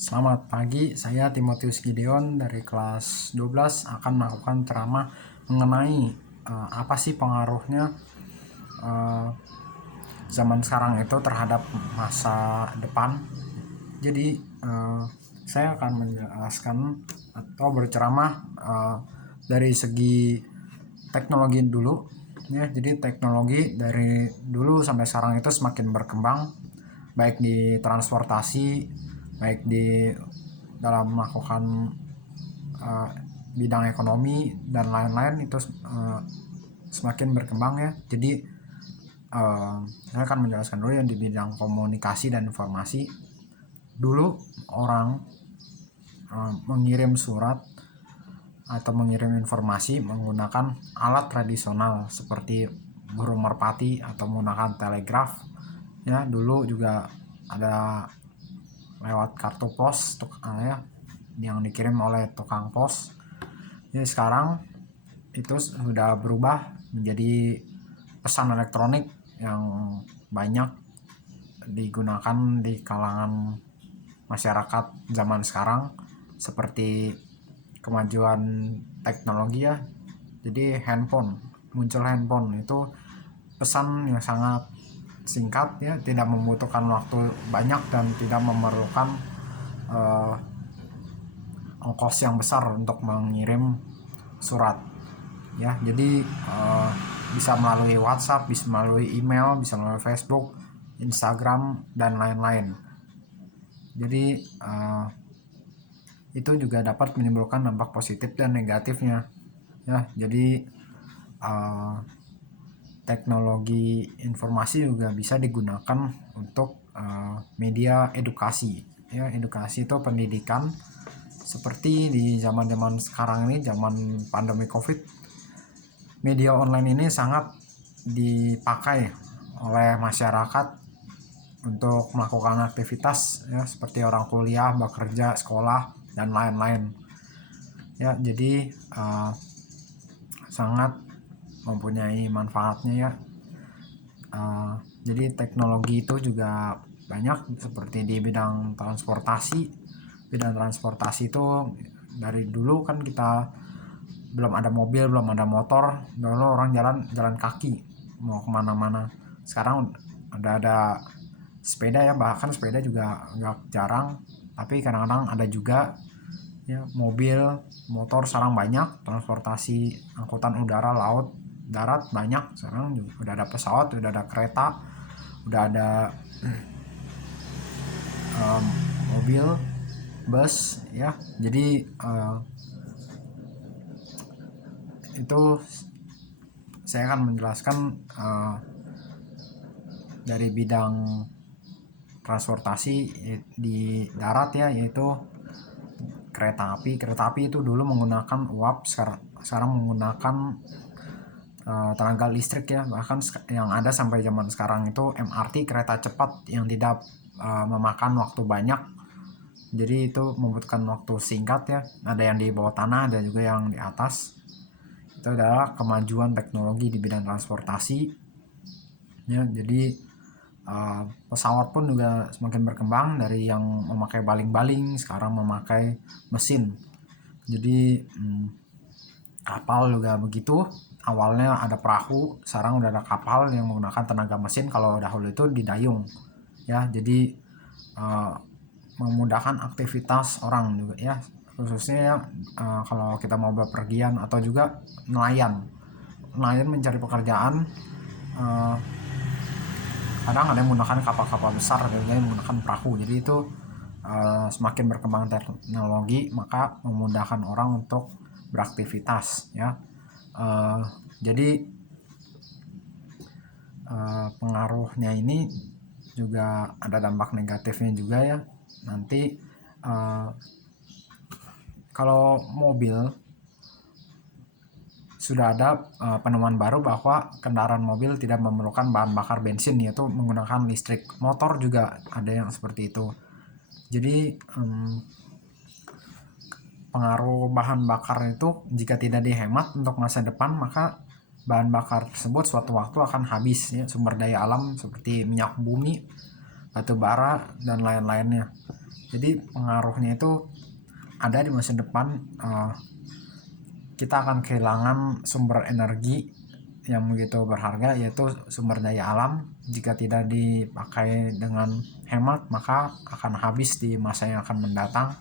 Selamat pagi, saya Timotius Gideon dari kelas 12 akan melakukan ceramah mengenai apa sih pengaruhnya uh, zaman sekarang itu terhadap masa depan. Jadi saya akan menjelaskan atau berceramah dari segi teknologi dulu. Ya, jadi teknologi dari dulu sampai sekarang itu semakin berkembang, baik di transportasi, baik di dalam melakukan uh, bidang ekonomi dan lain-lain itu semakin berkembang ya. Jadi saya akan menjelaskan dulu yang di bidang komunikasi dan informasi. Dulu orang mengirim surat atau mengirim informasi menggunakan alat tradisional seperti burung merpati atau menggunakan telegraf. Ya, dulu juga ada lewat kartu pos ya, yang dikirim oleh tukang pos. Jadi sekarang itu sudah berubah menjadi pesan elektronik yang banyak digunakan di kalangan masyarakat zaman sekarang, seperti kemajuan teknologi ya. Jadi muncul handphone itu pesan yang sangat singkat ya, tidak membutuhkan waktu banyak dan tidak memerlukan ongkos yang besar untuk mengirim surat ya. Jadi bisa melalui WhatsApp, bisa melalui email, bisa melalui Facebook, Instagram dan lain-lain. Jadi itu juga dapat menimbulkan dampak positif dan negatifnya ya. Jadi teknologi informasi juga bisa digunakan untuk media edukasi ya. Edukasi itu pendidikan, seperti di zaman sekarang ini, zaman pandemi COVID, media online ini sangat dipakai oleh masyarakat untuk melakukan aktivitas ya, seperti orang kuliah, bekerja, sekolah dan lain-lain ya. Jadi sangat mempunyai manfaatnya ya. Jadi teknologi itu juga banyak, seperti di bidang transportasi. Bidang transportasi itu dari dulu kan kita belum ada mobil, belum ada motor, dulu orang jalan kaki mau kemana-mana. Sekarang udah ada sepeda ya, bahkan sepeda juga nggak jarang, tapi kadang-kadang ada juga ya. Mobil, motor sekarang banyak, transportasi angkutan udara, laut, darat banyak. Sekarang juga udah ada pesawat, udah ada kereta, udah ada mobil, bus ya. Jadi itu saya akan menjelaskan dari bidang transportasi di darat ya, yaitu kereta api. Kereta api itu dulu menggunakan uap, sekarang menggunakan tenaga listrik ya. Bahkan yang ada sampai zaman sekarang itu MRT, kereta cepat yang tidak memakan waktu banyak. Jadi itu membutuhkan waktu singkat ya. Ada yang di bawah tanah, ada juga yang di atas. Itu adalah kemajuan teknologi di bidang transportasi ya. Jadi pesawat pun juga semakin berkembang, dari yang memakai baling-baling sekarang memakai mesin. Jadi kapal juga begitu. Awalnya ada perahu, sekarang udah ada kapal yang menggunakan tenaga mesin. Kalau dahulu itu didayung ya. Jadi memudahkan aktivitas orang juga ya, khususnya ya kalau kita mau bepergian atau juga nelayan mencari pekerjaan. Kadang ada yang menggunakan kapal-kapal besar, ada yang menggunakan perahu. Jadi itu semakin berkembang teknologi, maka memudahkan orang untuk beraktivitas ya. Jadi pengaruhnya ini juga ada dampak negatifnya juga ya. Nanti kalau mobil sudah ada penemuan baru bahwa kendaraan mobil tidak memerlukan bahan bakar bensin, yaitu menggunakan listrik. Motor juga ada yang seperti itu. Jadi pengaruh bahan bakar itu jika tidak dihemat untuk masa depan, maka bahan bakar tersebut suatu waktu akan habis ya. Sumber daya alam seperti minyak bumi, batu bara dan lain-lainnya. Jadi pengaruhnya itu ada di masa depan, kita akan kehilangan sumber energi yang begitu berharga, yaitu sumber daya alam. Jika tidak dipakai dengan hemat, maka akan habis di masa yang akan mendatang.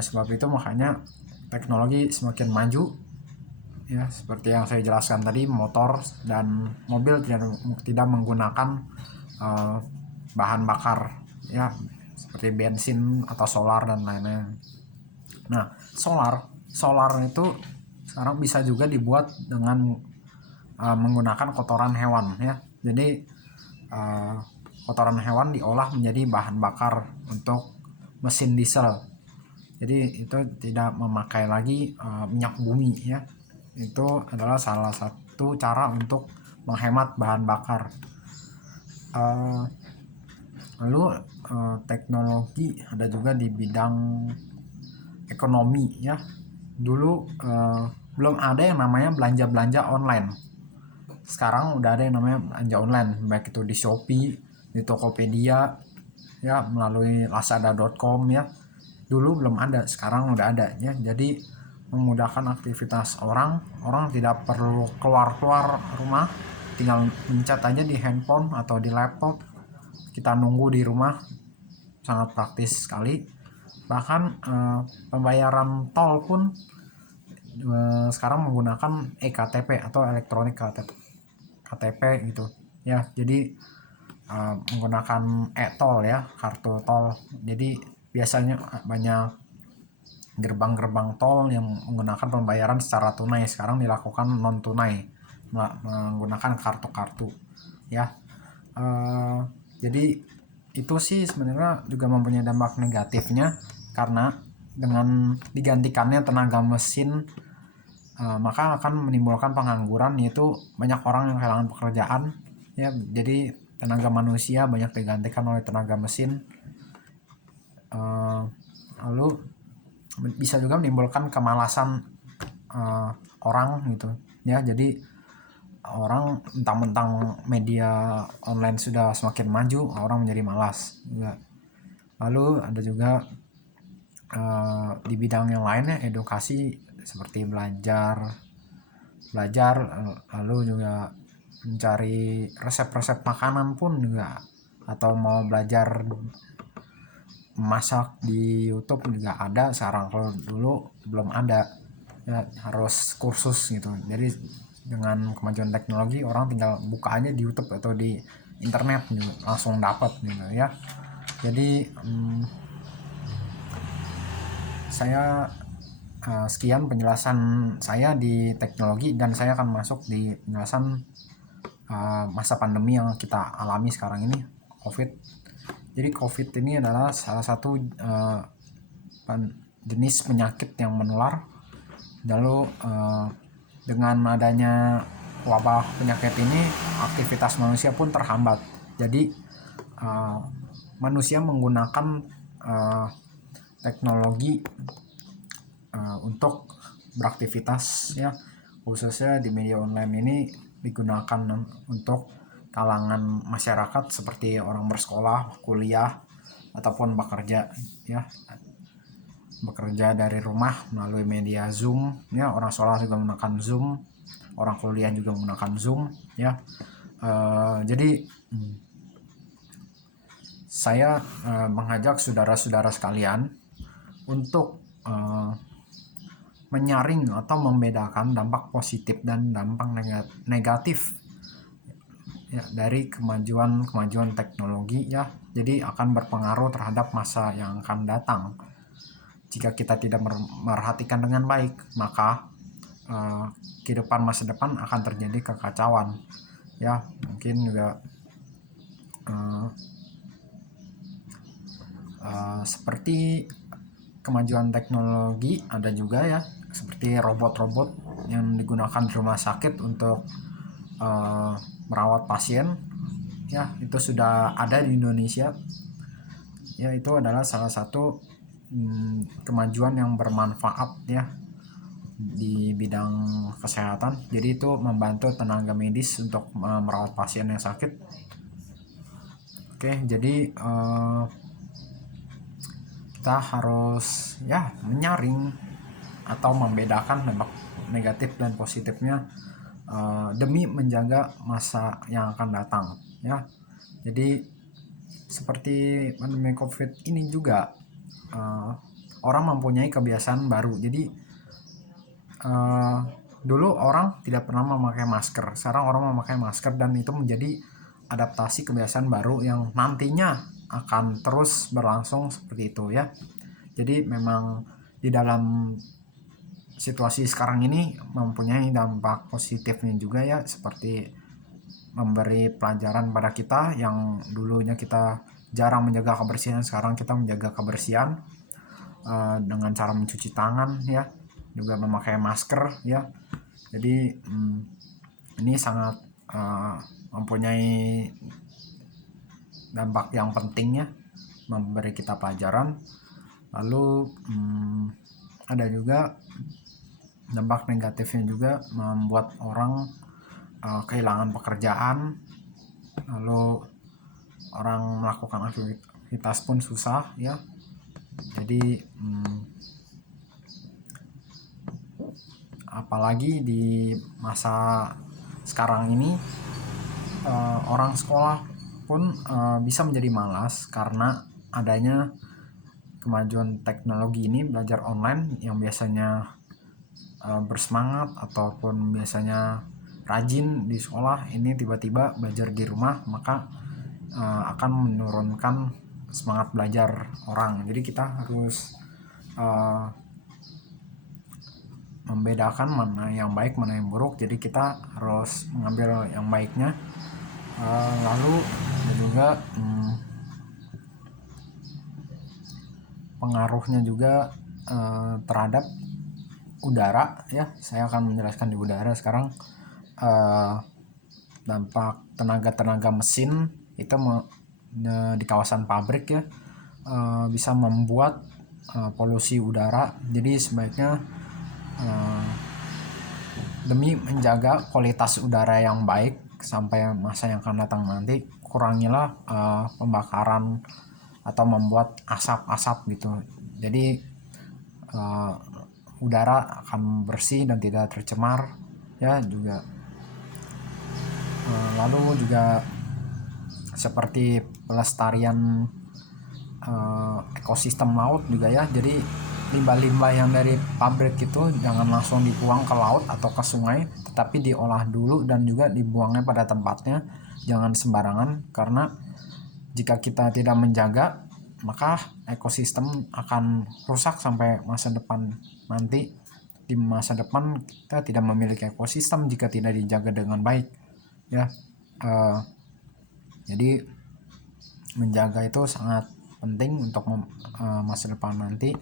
Sebab itu makanya teknologi semakin maju, ya seperti yang saya jelaskan tadi, motor dan mobil tidak menggunakan bahan bakar, ya seperti bensin atau solar dan lain-lain. Nah, solar itu sekarang bisa juga dibuat dengan menggunakan kotoran hewan, ya. Jadi kotoran hewan diolah menjadi bahan bakar untuk mesin diesel. Jadi itu tidak memakai lagi minyak bumi, ya. Itu adalah salah satu cara untuk menghemat bahan bakar. Lalu teknologi ada juga di bidang ekonomi, ya. Dulu belum ada yang namanya belanja online. Sekarang udah ada yang namanya belanja online, baik itu di Shopee, di Tokopedia, ya melalui lazada.com, ya. Dulu belum ada, sekarang udah ada, ya. Jadi memudahkan aktivitas orang tidak perlu keluar rumah, tinggal mencet aja di handphone atau di laptop, kita nunggu di rumah, sangat praktis sekali. Bahkan pembayaran tol pun sekarang menggunakan eKTP atau elektronik KTP gitu, ya. Jadi menggunakan e-tol, ya, kartu tol. Jadi biasanya banyak gerbang-gerbang tol yang menggunakan pembayaran secara tunai, sekarang dilakukan non tunai menggunakan kartu-kartu, ya. Jadi itu sih sebenarnya juga mempunyai dampak negatifnya, karena dengan digantikannya tenaga mesin maka akan menimbulkan pengangguran, yaitu banyak orang yang kehilangan pekerjaan, ya. Jadi tenaga manusia banyak digantikan oleh tenaga mesin. Lalu bisa juga menimbulkan kemalasan orang gitu, ya. Jadi orang mentang-mentang media online sudah semakin maju, orang menjadi malas juga. Lalu ada juga di bidang yang lainnya, edukasi seperti belajar, lalu juga mencari resep-resep makanan pun juga, atau mau belajar masak di YouTube juga ada sekarang. Kalau dulu belum ada, ya harus kursus gitu. Jadi dengan kemajuan teknologi, orang tinggal buka aja di YouTube atau di internet gitu, langsung dapat gitu, ya. Jadi saya sekian penjelasan saya di teknologi, dan saya akan masuk di penjelasan masa pandemi yang kita alami sekarang ini, COVID. Jadi COVID ini adalah salah satu jenis penyakit yang menular. Lalu dengan adanya wabah penyakit ini, aktivitas manusia pun terhambat. Jadi manusia menggunakan teknologi untuk beraktivitas, ya, khususnya di media online ini digunakan untuk kalangan masyarakat seperti orang bersekolah, kuliah, ataupun bekerja, ya, bekerja dari rumah melalui media Zoom, ya. Orang sekolah juga menggunakan Zoom, orang kuliah juga menggunakan Zoom, ya. Jadi saya mengajak saudara-saudara sekalian untuk menyaring atau membedakan dampak positif dan dampak negatif, ya, dari kemajuan teknologi, ya. Jadi akan berpengaruh terhadap masa yang akan datang. Jika kita tidak memperhatikan dengan baik, maka kehidupan masa depan akan terjadi kekacauan, ya. Mungkin juga seperti kemajuan teknologi ada juga, ya, seperti robot-robot yang digunakan di rumah sakit untuk merawat pasien, ya. Itu sudah ada di Indonesia, ya. Itu adalah salah satu kemajuan yang bermanfaat, ya, di bidang kesehatan. Jadi itu membantu tenaga medis untuk merawat pasien yang sakit. Oke, jadi kita harus ya menyaring atau membedakan dampak negatif dan positifnya demi menjaga masa yang akan datang ya. Jadi seperti pandemi COVID ini juga orang mempunyai kebiasaan baru. Jadi dulu orang tidak pernah memakai masker, sekarang orang memakai masker, dan itu menjadi adaptasi kebiasaan baru yang nantinya akan terus berlangsung seperti itu ya. Jadi memang di dalam situasi sekarang ini mempunyai dampak positifnya juga ya, seperti memberi pelajaran pada kita yang dulunya kita jarang menjaga kebersihan, sekarang kita menjaga kebersihan dengan cara mencuci tangan ya, juga memakai masker ya. Jadi ini sangat mempunyai dampak yang penting ya, memberi kita pelajaran. Lalu ada juga dampak negatifnya juga, membuat orang kehilangan pekerjaan, lalu orang melakukan aktivitas pun susah ya. Jadi apalagi di masa sekarang ini orang sekolah pun bisa menjadi malas karena adanya kemajuan teknologi ini. Belajar online yang biasanya bersemangat ataupun biasanya rajin di sekolah, ini tiba-tiba belajar di rumah, maka akan menurunkan semangat belajar orang. Jadi kita harus membedakan mana yang baik, mana yang buruk. Jadi kita harus mengambil yang baiknya. Lalu juga pengaruhnya juga terhadap udara ya. Saya akan menjelaskan di udara sekarang. Dampak tenaga mesin itu di kawasan pabrik ya, bisa membuat polusi udara. Jadi sebaiknya demi menjaga kualitas udara yang baik sampai masa yang akan datang nanti, kurangilah pembakaran atau membuat asap-asap gitu. Jadi udara akan bersih dan tidak tercemar ya juga. Lalu juga seperti pelestarian ekosistem laut juga ya. Jadi limbah-limbah yang dari pabrik itu jangan langsung dibuang ke laut atau ke sungai, tetapi diolah dulu dan juga dibuangnya pada tempatnya, jangan sembarangan. Karena jika kita tidak menjaga, maka ekosistem akan rusak sampai masa depan nanti. Di masa depan kita tidak memiliki ekosistem jika tidak dijaga dengan baik ya. Jadi menjaga itu sangat penting untuk masa depan nanti.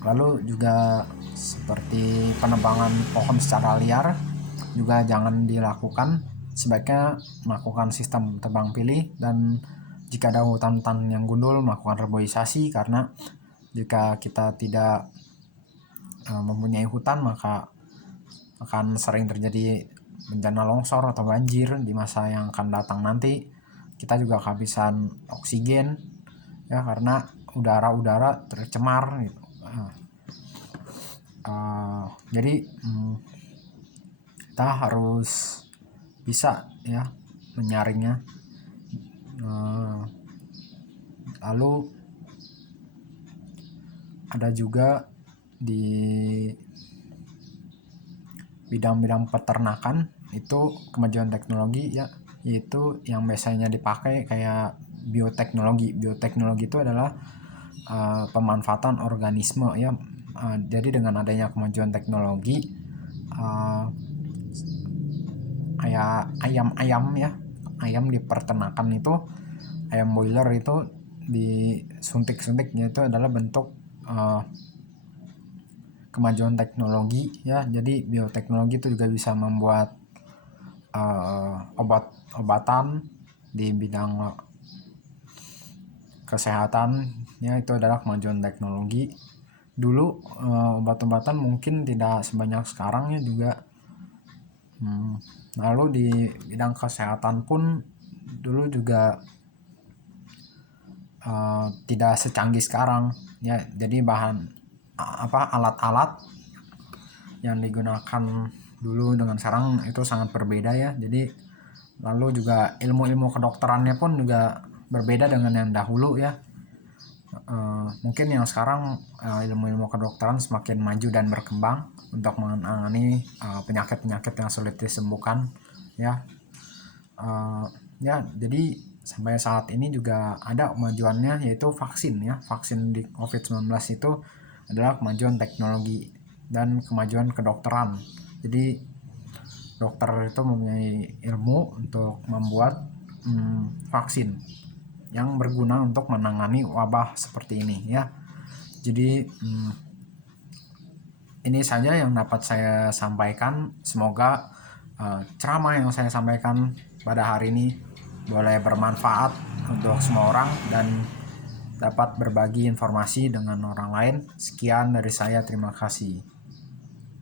Lalu juga seperti penebangan pohon secara liar juga jangan dilakukan. Sebaiknya melakukan sistem tebang pilih, dan jika ada hutan-hutan yang gundul melakukan reboisasi, karena jika kita tidak mempunyai hutan maka akan sering terjadi bencana longsor atau banjir di masa yang akan datang nanti. Kita juga kehabisan oksigen ya, karena udara tercemar gitu. Jadi kita harus bisa ya menyaringnya. Lalu ada juga di bidang-bidang peternakan itu kemajuan teknologi ya, yaitu yang biasanya dipakai kayak bioteknologi. Bioteknologi itu adalah pemanfaatan organisme ya. Jadi dengan adanya kemajuan teknologi, kayak ayam ya, ayam di peternakan itu, ayam boiler itu disuntik-suntiknya itu adalah bentuk kemajuan teknologi ya. Jadi bioteknologi itu juga bisa membuat obat-obatan di bidang kesehatan ya, itu adalah kemajuan teknologi. Dulu obat-obatan mungkin tidak sebanyak sekarang ya juga. Lalu di bidang kesehatan pun dulu juga tidak secanggih sekarang ya. Jadi alat-alat yang digunakan dulu dengan sekarang itu sangat berbeda ya. Jadi lalu juga ilmu-ilmu kedokterannya pun juga berbeda dengan yang dahulu ya. Mungkin yang sekarang ilmu-ilmu kedokteran semakin maju dan berkembang untuk menangani penyakit-penyakit yang sulit disembuhkan ya. Jadi sampai saat ini juga ada kemajuannya, yaitu vaksin ya. Vaksin di COVID-19 itu adalah kemajuan teknologi dan kemajuan kedokteran. Jadi dokter itu mempunyai ilmu untuk membuat vaksin yang berguna untuk menangani wabah seperti ini ya. Jadi ini saja yang dapat saya sampaikan. Semoga ceramah yang saya sampaikan pada hari ini boleh bermanfaat untuk semua orang dan dapat berbagi informasi dengan orang lain. Sekian dari saya, terima kasih.